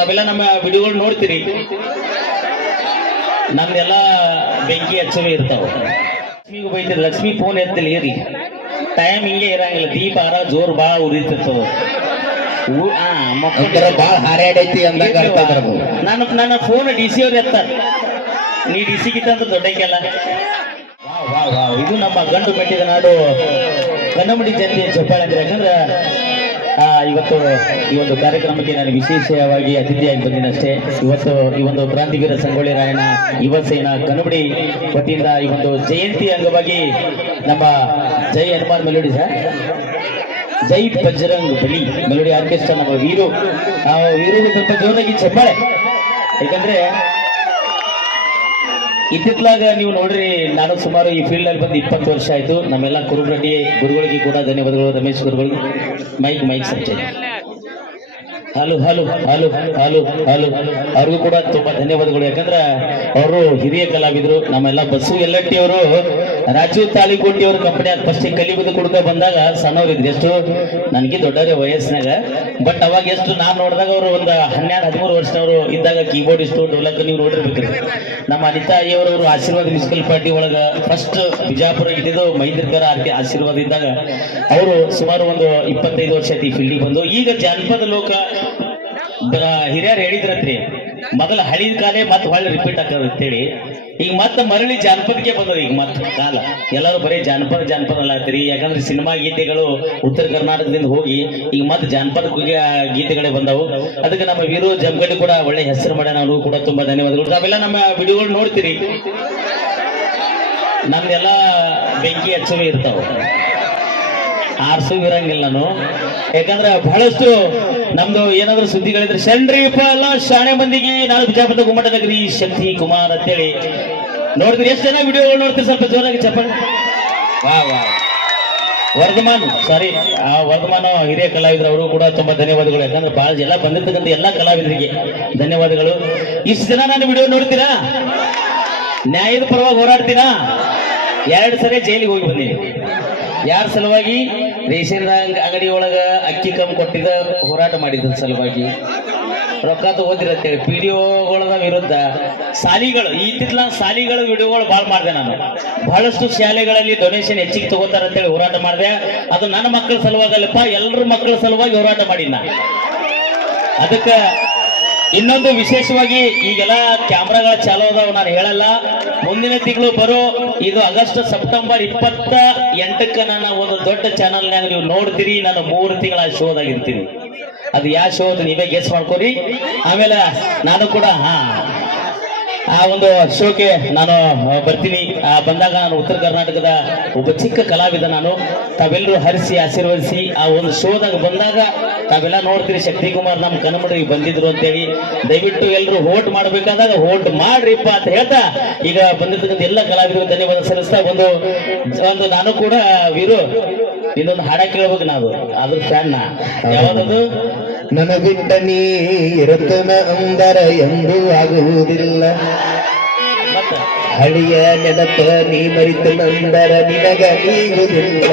ಅವೆಲ್ಲ ನಮ್ಮ ವಿಡಿಯೋಗಳು ನೋಡ್ತೀರಿ, ನಮ್ದೆಲ್ಲ ಬೆಂಕಿ ಹಚ್ಚವೇ ಇರ್ತಾವ. ಲಕ್ಷ್ಮಿಗೂ ಬೈತಿರ್, ಲಕ್ಷ್ಮಿ ಫೋನ್ ಎತ್ತಲಿ ಇರ್ಲಿ, ಟೈಮ್ ಹಿಂಗೆ ಇರಂಗಿಲ್ಲ, ದೀಪ ಹಾರ ಜೋರ್ ಬಾ ಉರಿತಿರ್ತದ. ಮಕ್ಕಳ ಬಾಳ ಹಾರ್ಯಾಡೈತಿ ಅಂದಾಗ ನನ್ನ ಫೋನ್ ಡಿ ಸಿ ಅವ್ರು ಎತ್ತಾರ, ನೀ ಡಿ ಸಿ ಗಿತ್ತಂತ ದೊಡ್ಡಕ್ಕೆಲ್ಲ. ಇದು ನಮ್ಮ ಗಂಡು ಮೆಟ್ಟಿದ ನಾಡು ಕನ್ನಂಬಡಿ ಜನತೆಯ ಚಪ್ಪಾಳೆ ಅಂದ್ರೆ, ಯಾಕಂದ್ರೆ ಇವತ್ತು ಈ ಒಂದು ಕಾರ್ಯಕ್ರಮಕ್ಕೆ ನಾನು ವಿಶೇಷವಾಗಿ ಅತಿಥಿಯಾಗಿ ಬಂದಿನಷ್ಟೇ. ಇವತ್ತು ಈ ಒಂದು ಕ್ರಾಂತಿವೀರ ಸಂಗೊಳ್ಳಿ ರಾಯಣ್ಣ ಯುವ ಸೇನಾ ಕನ್ನಂಬಡಿ ವತಿಯಿಂದ ಈ ಒಂದು ಜಯಂತಿ ಅಂಗವಾಗಿ ನಮ್ಮ ಜೈ ಹನುಮಾನ್ ಮೆಲೋಡಿ ಸರ್, ಜೈ ಬಜರಂಗ್ ಬಲಿ ಮೆಲೋಡಿ ಆರ್ಕೆಸ್ಟ್ರಾ ನಮ್ಮ ವೀರು ಸ್ವಲ್ಪ ಜೋರಾಗಿ ಚಪ್ಪಾಳೆ. ಯಾಕಂದ್ರೆ ಇತ್ತಿತ್ಲಾಗ ನೀವು ನೋಡ್ರಿ, ನಾನು ಸುಮಾರು ಈ ಫೀಲ್ಡ್ ಅಲ್ಲಿ ಬಂದು 20 ವರ್ಷ ಆಯ್ತು. ನಮ್ಮೆಲ್ಲ ಕುರುಬರೆಡ್ಡಿ ಗುರುಗಳಿಗೆ ಕೂಡ ಧನ್ಯವಾದಗಳು. ರಮೇಶ್ ಗುರುಗಳಿಗೆ ಮೈಕ್ ಸಂಚೆ ಹಾಲು ಹಾಲು ಹಾಲು ಹಾಲು ಹಾಲು ಅವ್ರಿಗೂ ಕೂಡ ತುಂಬಾ ಧನ್ಯವಾದಗಳು. ಯಾಕಂದ್ರೆ ಅವರು ಹಿರಿಯ ಕಲಾವಿದರು. ನಮ್ಮೆಲ್ಲ ಬಸ್ಸು ಎಲ್ಲಟ್ಟಿ ಅವರು ರಾಜೀವ್ ತಾಳಿಕೋಟಿ ಅವ್ರ ಕಂಪನಿ ಫಸ್ಟ್ ಕಲಿಬುದು ಕುಡ್ಕ ಬಂದಾಗ ಸಣ್ಣವ್ರಿದ್ರು, ಎಷ್ಟು ನನಗೆ ದೊಡ್ಡವರೇ ವಯಸ್ಸಿನಾಗ. ಬಟ್ ಅವಾಗ ಎಷ್ಟು ನಾನ್ ನೋಡಿದಾಗ ಅವರು ಒಂದು 12-13 ವರ್ಷದವರು ಇದ್ದಾಗ ಕೀಬೋರ್ಡಿಸ್ಟು ಡೋಲಕ್ ನೀವು ನೋಡಿರ್ಬೇಕ್ರಿ. ನಮ್ಮ ಅನಿತಾ ಅಯ್ಯವರವರು ಆಶೀರ್ವಾದ ಮ್ಯೂಸಿಕಲ್ ಪಾರ್ಟಿ ಒಳಗ ಫಸ್ಟ್ ಬಿಜಾಪುರ ಇದ್ದಿದ್ದು ಮೈದ್ರಿಕರ ಆಶೀರ್ವಾದ ಇದ್ದಾಗ ಅವರು ಸುಮಾರು ಒಂದು 25 ವರ್ಷ ಆಯ್ತು ಈ ಫೀಲ್ಡಿಗೆ ಬಂದು. ಈಗ ಜಾನಪದ ಲೋಕ ಹಿರಿಯರು ಹೇಳಿದ್ರತ್ರಿ, ಮೊದಲ ಹಳಿದ ಕಾಲೇ ಮತ್ತೆ ಹೊಳ್ಳಿ ರಿಪೀಟ್ ಆಗ್ತದೆ ಅಂತೇಳಿ ಈಗ ಮತ್ತೆ ಮರಳಿ ಜಾನಪದಕ್ಕೆ ಬಂದದ. ಈಗ ಮತ್ತೆ ಕಾಲ ಎಲ್ಲರೂ ಬರೀ ಜಾನಪದ ಅಲ್ಲಾಗ್ತೀರಿ. ಯಾಕಂದ್ರೆ ಸಿನಿಮಾ ಗೀತೆಗಳು ಉತ್ತರ ಕರ್ನಾಟಕದಿಂದ ಹೋಗಿ ಈಗ ಮತ್ತೆ ಜಾನಪದ ಗೀತೆಗಳೇ ಬಂದವು. ಅದಕ್ಕೆ ನಮ್ಮ ವೀರು ಜಮಗಡ್ಡಿ ಕೂಡ ಒಳ್ಳೆ ಹೆಸರು ಮಾಡ್ಯಾನ, ಅವರು ಕೂಡ ತುಂಬಾ ಧನ್ಯವಾದಗಳು. ನಾವೆಲ್ಲ ನಮ್ಮ ವಿಡಿಯೋಗಳು ನೋಡ್ತೀರಿ, ನಮ್ದೆಲ್ಲ ಬೆಂಕಿ ಹಚ್ಚವೇ ಇರ್ತಾವ, ಆರ್ಸು ಇರಂಗಿಲ್ಲ ನಾನು. ಯಾಕಂದ್ರೆ ಬಹಳಷ್ಟು ನಮ್ದು ಏನಾದ್ರು ಸುದ್ದಿಗಳಿದ್ರೆ ಶಂಡ್ರಿಪ ಎಲ್ಲ ಶಾಣೆ ಮಂದಿಗೆ ನಾನು ಬಿಜಾಪುರದ ಗುಮ್ಮಟ ನಗರಿ ಶಕ್ತಿ ಕುಮಾರ್ ಅಂತೇಳಿ ನೋಡ್ತೀರಿ. ಎಷ್ಟು ಜನ ವಿಡಿಯೋಗಳು ನೋಡ್ತೀರಿ? ಸ್ವಲ್ಪ ಜೋರಾಗಿ ಚಪ್ಪಾಳೆ. ವರ್ಧಮಾನ್ ವರ್ಧಮಾನ ಹಿರಿಯ ಕಲಾವಿದರು, ಅವರು ಕೂಡ ತುಂಬಾ ಧನ್ಯವಾದಗಳು. ಯಾಕಂದ್ರೆ ಬಹಳ ಎಲ್ಲ ಬಂದಿರ್ತಕ್ಕಂಥ ಎಲ್ಲ ಕಲಾವಿದರಿಗೆ ಧನ್ಯವಾದಗಳು. ಇಷ್ಟು ಜನ ನಾನು ವಿಡಿಯೋ ನೋಡ್ತೀರಾ? ನ್ಯಾಯದ ಪರವಾಗಿ ಹೋರಾಡ್ತೀರಾ? 2 ಸರಿ ಜೈಲಿಗೆ ಹೋಗಿ ಬಂದೀನಿ. ಯಾರ ಸಲುವಾಗಿ? ರೇಷನ್ ಅಂಗಡಿ ಒಳಗ ಅಕ್ಕಿ ಕಮ್ಮಿ ಕೊಟ್ಟಿದ್ದ ಹೋರಾಟ ಮಾಡಿದ ಸಲುವಾಗಿ, ರೊಕ್ಕ ತಗೋತಿರತ್ತೇಳಿ ಪಿಡಿಒಗಳ ವಿರುದ್ಧ ಶಾಲಿಗಳು ಇತ್ತಿತ್ತಲ ಶಾಲಿಗಳ ವಿಡಿಯೋಗಳು ಭಾಳ ಮಾಡಿದೆ ನಾನು. ಬಹಳಷ್ಟು ಶಾಲೆಗಳಲ್ಲಿ ಡೊನೇಷನ್ ಹೆಚ್ಚಿಗೆ ತಗೋತಾರ ಅಂತೇಳಿ ಹೋರಾಟ ಮಾಡಿದೆ. ಅದು ನನ್ನ ಮಕ್ಕಳ ಸಲುವಾಗಲ್ಲಪ್ಪ, ಎಲ್ಲರ ಮಕ್ಕಳ ಸಲುವಾಗಿ ಹೋರಾಟ ಮಾಡಿನ. ಅದಕ್ಕೆ ಇನ್ನೊಂದು ವಿಶೇಷವಾಗಿ ಈಗೆಲ್ಲ ಕ್ಯಾಮ್ರಾಗಳ ಚಾಲೂ ಅದಾವ, ನಾನು ಹೇಳಲ್ಲ. ಮುಂದಿನ ತಿಂಗಳು ಬರೋ ಇದು ಆಗಸ್ಟ್ ಸೆಪ್ಟೆಂಬರ್ 28ಕ್ಕೆ ನಾನು ಒಂದು ದೊಡ್ಡ ಚಾನಲ್ನಾಗ ನೀವು ನೋಡ್ತೀರಿ. ನಾನು 3 ತಿಂಗಳ ಶೋದಾಗಿರ್ತೀನಿ. ಅದು ಯಾವ ಶೋ ಅದು ನೀವೇ ಗೆಸ್ ಮಾಡ್ಕೊರಿ. ಆಮೇಲೆ ನಾನು ಕೂಡ ಆ ಒಂದು ಶೋಗೆ ನಾನು ಬರ್ತೀನಿ. ಬಂದಾಗ ನಾನು ಉತ್ತರ ಕರ್ನಾಟಕದ ಒಬ್ಬ ಚಿಕ್ಕ ಕಲಾವಿದ ನಾನು. ತಾವೆಲ್ಲರೂ ಹರಿಸಿ ಆಶೀರ್ವದಿಸಿ ಆ ಒಂದು ಶೋದಾಗ ಬಂದಾಗ ತಾವೆಲ್ಲ ನೋಡ್ತೀರಿ, ಶಕ್ತಿ ಕುಮಾರ್ ನಮ್ಮ ಕನ್ನಂಬಡಿಗೆ ಬಂದಿದ್ರು ಅಂತೇಳಿ. ದಯವಿಟ್ಟು ಎಲ್ಲರೂ ವೋಟ್ ಮಾಡಬೇಕಾದಾಗ ವೋಟ್ ಮಾಡ್ರಿಪ್ಪ ಅಂತ ಹೇಳ್ತಾ ಈಗ ಬಂದಿರ್ತಕ್ಕಂಥ ಎಲ್ಲ ಕಲಾವಿದರು ಧನ್ಯವಾದ ಸಲ್ಲಿಸ್ತಾ ಒಂದು ನಾನು ಕೂಡ ವೀರು ಇದೊಂದು ಹಾಡ ಕೇಳ್ಬೇಕು. ನಾವು ಅದ್ರ ಫ್ಯಾನ್. ಯಾವ್ದದು? ನನ್ನ ಬಿಟ್ಟ ನೀ ಇರುತ್ತನ ಅಂದರ ಎಂದೂ ಆಗುವುದಿಲ್ಲ, ಹಳಿಯ ನೆನಪ ನೀ ಮರಿತನಂದರ ನಿನಗ ನೀಗುವುದಿಲ್ಲ.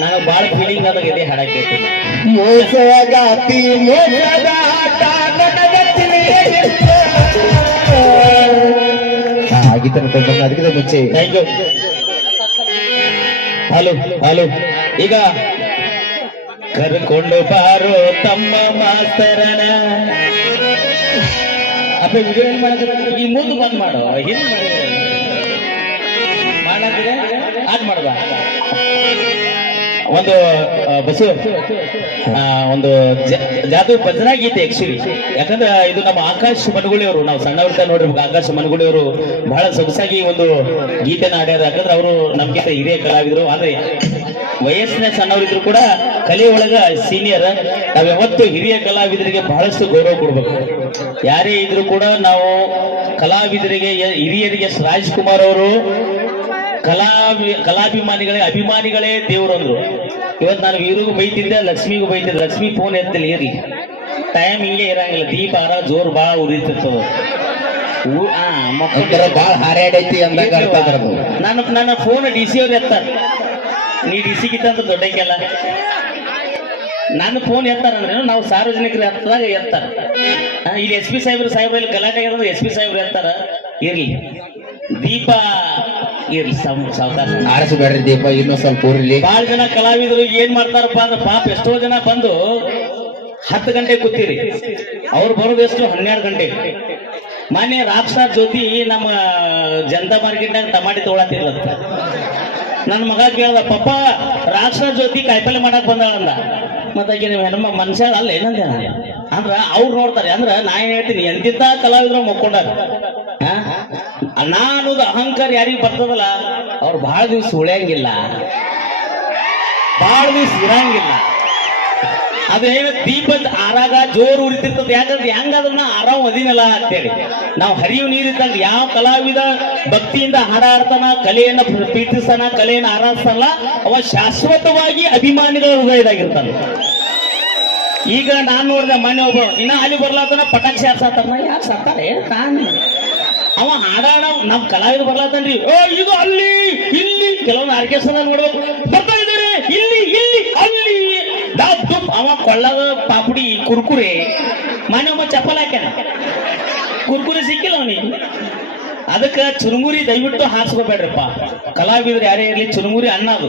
ನನಗೆ ಭಾಳ ಫೀಲಿಂಗ್ ನನಗೆ ಇದೆ ಹಾಡ ಕೇಳ್ತೀನಿ. ಮೋಸಗಾತಿ ಮೋಸದ ಆಟ ನನಗ ತಿಳಿಯಲಿಲ್ಲ. ಅದಕ್ಕಿಂತ ಮುಂಚೆ ಥ್ಯಾಂಕ್ ಯು. ಹಲೋ ಈಗ ಕರ್ಕೊಂಡು ಬಾರೋ ತಮ್ಮ ಮಾಸ್ತರನ. ಅಪ್ಪ ವಿಡಿಯೋ ಏನ್ ಮಾಡಿದ್ರೆ ಈ ಮುಂದೆ ಬಂದ್ ಮಾಡೋ, ಹಿಂದ್ ಮಾಡಿದ್ರೆ ಅದ್ ಮಾಡುವ. ಒಂದು ಬಸ್ಸು ಒಂದು ಜಾದು ಭಜನಾ ಗೀತೆ ಆಕ್ಚುಲಿ. ಯಾಕಂದ್ರೆ ಇದು ನಮ್ಮ ಆಕಾಶ್ ಮನಗುಳಿ ಅವರು, ನಾವು ಸಣ್ಣವ್ರ ನೋಡಿರ್ಬೇಕು. ಆಕಾಶ್ ಮನಗುಳಿ ಅವರು ಬಹಳ ಸೊಗಸಾಗಿ ಒಂದು ಗೀತೆನ ಹಾಡ್ಯಾರ. ಯಾಕಂದ್ರೆ ಅವರು ನಮ್ಗಿಂತ ಹಿರಿಯ ಕಲಾವಿದರು, ಅಂದ್ರೆ ವಯಸ್ಸಿನ ಸಣ್ಣವರಿದ್ರು ಕೂಡ ಕಲೆ ಒಳಗ ಸೀನಿಯರ್. ನಾವ್ ಯಾವತ್ತು ಹಿರಿಯ ಕಲಾವಿದರಿಗೆ ಬಹಳಷ್ಟು ಗೌರವ ಕೊಡ್ಬೇಕು. ಯಾರೇ ಇದ್ರು ಕೂಡ ನಾವು ಕಲಾವಿದರಿಗೆ ಹಿರಿಯರಿಗೆ ರಾಜ್ಕುಮಾರ್ ಅವರು ಅಭಿಮಾನಿಗಳೇ ದೇವರು ಅಂದ್ರು. ಇವತ್ತು ನಾನು ವೀರಿಗೂ ಬೈತಿದ್ದೆ, ಲಕ್ಷ್ಮಿಗೂ ಬೈತಿದ್ದೆ. ಲಕ್ಷ್ಮಿ ಫೋನ್ ಎತ್ತಲಿ ಇರ್ಲಿ, ಟೈಮ್ ಹಿಂಗೆ ಇರಂಗಿಲ್ಲ, ದೀಪ ಹಾರ ಜೋರ್ ಬಾ ಉರಿತಿರ್ತದ. ಮಕ್ಕಳ ಬಾಳ ಹಾರ್ಯಾಡೈತಿ ಅಂದಾಗ ನನ್ನ ಫೋನ್ ಡಿ ಸಿ ಅವ್ರು ಎತ್ತಾರ, ನೀ ಡಿ ಸಿ ಗಿತ್ತ ಅಂತ ದೊಡ್ಡಕ್ಕೆಲ್ಲ. ನನ್ನ ಫೋನ್ ಎತ್ತಾರಂದ್ರೆ ನಾವು ಸಾರ್ವಜನಿಕರು ಎತ್ತದಾಗ ಎತ್ತಾರ ಇಲ್ಲಿ SP ಸಾಹೇಬ್ರಲ್ಲಿ ಗಲಾಟೆ ಆಗಿರೋದು SP ಸಾಹೇಬ್ರು ಎತ್ತಾರ ಇರ್ಲಿ ದೀಪ ಇರ್ಲಿ ಸಾವಕಾಶ ಆರಿಸಬೇಡ್ರಿ ದೀಪ ಇನ್ನೂ ಸ್ವಲ್ಪ ಊರ್ಲಿ. ಬಹಳ ಜನ ಕಲಾವಿದರು ಏನ್ ಮಾಡ್ತಾರಪ್ಪ ಅಂದ್ರೆ ಪಾಪ ಎಷ್ಟೋ ಜನ ಬಂದು 10 ಗಂಟೆ ಕೂತೀರಿ ಅವ್ರು ಬರೋದು ಎಷ್ಟು 12 ಗಂಟೆ. ಮಾನ್ಯ ರಾಕ್ ಸ್ಟಾರ್ ಜ್ಯೋತಿ ನಮ್ಮ ಜನತಾ ಮಾರ್ಕೆಟ್ನಾಗ ಟಮಾಟಿ ತಗೊಳತಿರ್ಲತ್ತ. ನನ್ನ ಮಗ ಕೇಳ್ದ, ಪಪ್ಪ ರಾಕ್ ಸ್ಟಾರ್ ಜ್ಯೋತಿ ಕಾಯಿಪಲ್ಲೆ ಮಾಡಕ್ ಬಂದಾಳಂದ. ಮತ್ತ ನೀವು ಹೆಣ್ಮ ಮನುಷ್ಯ ಅಲ್ಲ ಏನಂದ ಅಂದ್ರ ಅವ್ರು ನೋಡ್ತಾರೆ. ಅಂದ್ರ ನಾ ಏನ್ ಹೇಳ್ತೀನಿ, ಎಂತಿಂತ ಕಲಾವಿದ್ರು ಮಕ್ಕೊಂಡಾರ ನಾ ಅನ್ನೋದು ಅಹಂಕಾರ ಯಾರಿಗ್ ಬರ್ತದಲ್ಲ ಅವ್ರು ಬಹಳ ದಿವ್ಸ ಉಳಿಯಂಗಿಲ್ಲ, ಬಹಳ ದಿವ್ಸ ಇರಂಗಿಲ್ಲ. ಅದೇನು ದೀಪದ ಆರಾಗ ಜೋರು ಉರಿತಿರ್ತದ. ಯಾಕಂದ್ರೆ ಹೆಂಗಾದ್ರೂ ನಾ ಆರಾಮ್ ಅದಿನಲ್ಲ ಅಂತೇಳಿ ನಾವು ಹರಿವು ನೀರಿದ್ದಂಗ ಯಾವ ಕಲಾವಿದ ಭಕ್ತಿಯಿಂದ ಹಾಡ ಆಡ್ತಾನ, ಕಲೆಯನ್ನ ಪ್ರೀತಿಸ್ತಾನ, ಕಲೆಯನ್ನ ಆರಾಧಿಸ್ತಾನಲ್ಲ ಅವ ಶಾಶ್ವತವಾಗಿ ಅಭಿಮಾನಿಗಳ ಹೃದಯದಾಗಿರ್ತಾನ. ಈಗ ನಾನ್ ನೋಡಿದೆ ಮೊನ್ನೆ ಒಬ್ಬ ಇನ್ನ ಅಲ್ಲಿ ಬರ್ಲಾತನ ಪಟಾಕ್ಷಿ ಹಾರ್ಸಾತಾನ. ಯಾಕೆ ಸಾತಾರೆ ಅವ ಹಾಡಾಡ ನಮ್ ಕಲಾವಿದ ಬರ್ಲಾತನ್ರಿ. ಇದು ಅಲ್ಲಿ ಇಲ್ಲಿ ಕೆಲವೊಂದು ಆರ್ಕೆಸ್ಟ್ರಾ ನೋಡ್ಬೇಕು ಬರ್ತಾ ಇದಾರೆ, ಇಲ್ಲಿ ಇಲ್ಲಿ ಅಲ್ಲಿ ಅವ ಕೊಳ್ಳದ ಪಾಪುಡಿ ಕುರ್ಕುರೆ ಮೊನ್ನೆ ಒಬ್ಬ ಚಪ್ಪಲ್ ಹಾಕ್ಯಾನ, ಕುರ್ಕುರೆ ಸಿಕ್ಕಿಲ್ಲ ಅವನಿಗೆ. ಅದಕ್ಕೆ ಚುರುಮುರಿ ದಯವಿಟ್ಟು ಹಾರಿಸ್ಕೋಬೇಡ್ರಪ್ಪ. ಕಲಾವಿದ್ರು ಯಾರೇ ಇರ್ಲಿ ಚುರುಮುರಿ ಅನ್ನೋದು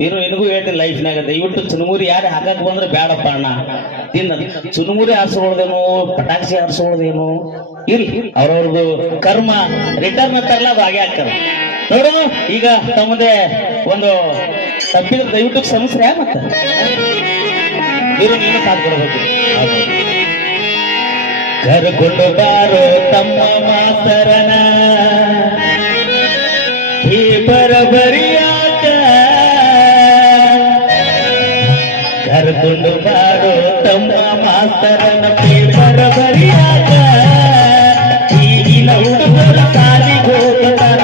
ನಿನಗೂ ಹೇಳ್ತೀನಿ ಲೈಫ್ನಾಗ, ದಯವಿಟ್ಟು ಚುರುಮುರಿ ಯಾರೇ ಹಾಕಕ್ ಬಂದ್ರೆ ಬೇಡಪ್ಪ ಅಣ್ಣ. ತಿನ್ನ ಚುರುಮುರಿ ಹಾರಿಸ್ಕೊಳ್ಳೋದೇನು, ಪಟಾಕ್ಷಿ ಹಾರಿಸ್ಕೊಳ್ಳೋದೇನು ಇರ್ಲಿ, ಅವ್ರವ್ರದ್ದು ಕರ್ಮ ರಿಟರ್ನ್ ಅಂತಾರಲ್ಲ ಅದು ಹಾಗೆ ಆಗ್ತದೆ ನೋಡು. ಈಗ ತಮ್ಮದೇ ಒಂದು ತಪ್ಪಿದ್ರೆ ದಯವಿಟ್ಟು ಕ್ಷಮಿಸ್ರಿ. ಮತ್ತೆ ನೀನು ಸಾಥ್ ಕೊಡಬೇಕು. ಕರ್ಕೊಂಡು ಬಾರೋ ತಮ್ಮ ಮಾಸ್ತರನ ಈ ಬರಬರಿಯಾಕ, ಕರ್ಕೊಂಡು ಬಾರೋ ತಮ್ಮ ಮಾಸ್ತರನ ಪೇಪರ್ ಬರಿಯಾಕ. ಈಗಿನ ಹುಡುಗರ ಸಾಲಿಗೆ ಹೋಗತಾರ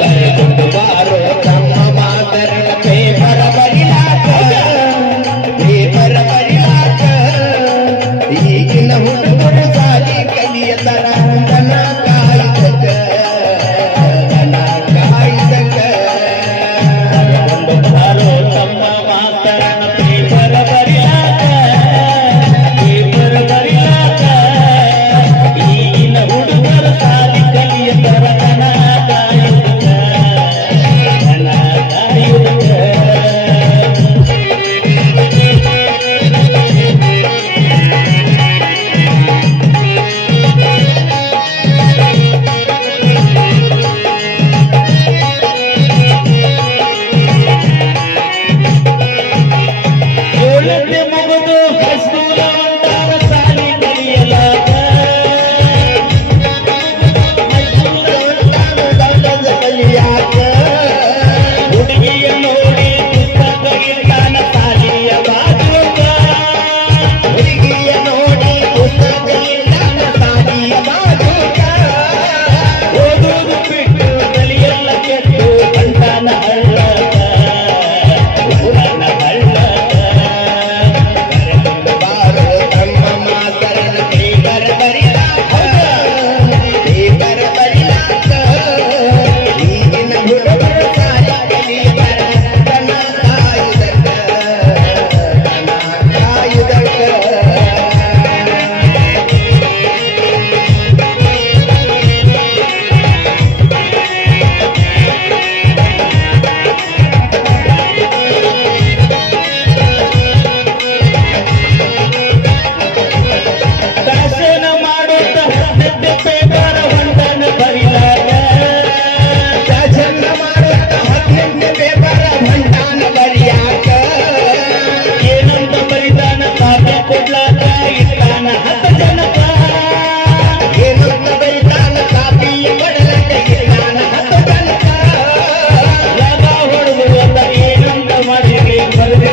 ಕರ್ಕೊಂಡು ಬಾರೋ ತಮ್ಮ ಮಾತರನ ಪೇಪರ್ ಬರಿಲಾಕ, ಪೇಪರ್ ಬರಿಲಾಕ. ಈಗಿನ ಹುಡುಗರು ಸಾಲಿ ಕಲಿಯತರ ದನ ಕಾಯ್ದಕ, ದನ ಕಾಯ್ದಕ. ಕರ್ಕೊಂಡು ಬಾರೋ ತಮ್ಮ ಮಾಸ್ತರನ ಪೇಪರ್ ಬರಿಯಾಕ, ಪೇಪರ್ ಬರಿಯಾಕ. ಈಗಿನ ಹುಡುಗರ ಸಾಲಿ ಕಲಿಯತರ ದನ ಕಾಯುವುದಕ್ಕ, ದನ ಕಾಯುವುದಕ್ಕ. ಏಳನೇ ಮುಗಿದು ಕಸ್ತೂರ ಹೊಂಟಾರ ಸಾಲಿ ಕಲಿಯಲಾಗ. ಕಲಿಯಾಕ ಹುಡುಗಿಯ ನೋಡಿ ಪುಸ್ತಕ ಇರ್ತಾನ ಸಾಲಿಯ ಬಾಜುಗ. ಹುಡುಗಿಯ ನೋಡಿ ಪುಸ್ತಕ ಇಟ್ಟಾನ ಸಾಲಿಯ ಬಾಜುಗ. ಓದುವುದು ಬಿಟ್ಟು ಕಲಿಯಲ್ಲ ಕೆಟ್ಟು ಹೊಂಟಾನ ಹಳ್ಳಕ, ಹೊಂಟಾನ ಹಳ್ಳಕ. ಕರ್ಕೊಂಡು ಬಾರೋ ತಮ್ಮ ಮಾತರನ ಪೇಪರ್ ಬರಿಲಾಕ, ಪೇಪರ್ ಬರಿಲಾಕ. ಈಗಿನ ಹುಡುಗರು ಸಾಲಿ ಕಲಿಯತರ ದನ ಕಾಯುವುದಕ್ಕ, ದನ ಕಾಯುವುದಕ್ಕ. ದರ್ಶನ ಮಾಡುತ್ತ ಹತ್ತಿದ್ದ ಪೇಪರ್ ಹೊಂಟಾನ ಬರಿಲಾಗ. ರಾಜಣ್ಣ ಮಾಡುತ್ತ 18 ಪೇಪರ್ ಹೊಂಟಾನ ಬರಿಯಾಕ. ಏನಂತ ಬರಿದಾನ ಕಾಪಿ ಕೊಡ್ಲಾಕ ಇಟ್ಟಾನ 10 ಜನಕ. ಏನಂತ ಬೈತಾನ ಕಾಪಿಯ ಕೊಡಲಕ್ಕ ಇಟ್ಟಾನ 10 ಜನಕ. ಯಾಗ ಹೊಡೆದು ಅಂತ ಏನಂತ ಮಾಡಿರ್ಲಿ ಬರೆದ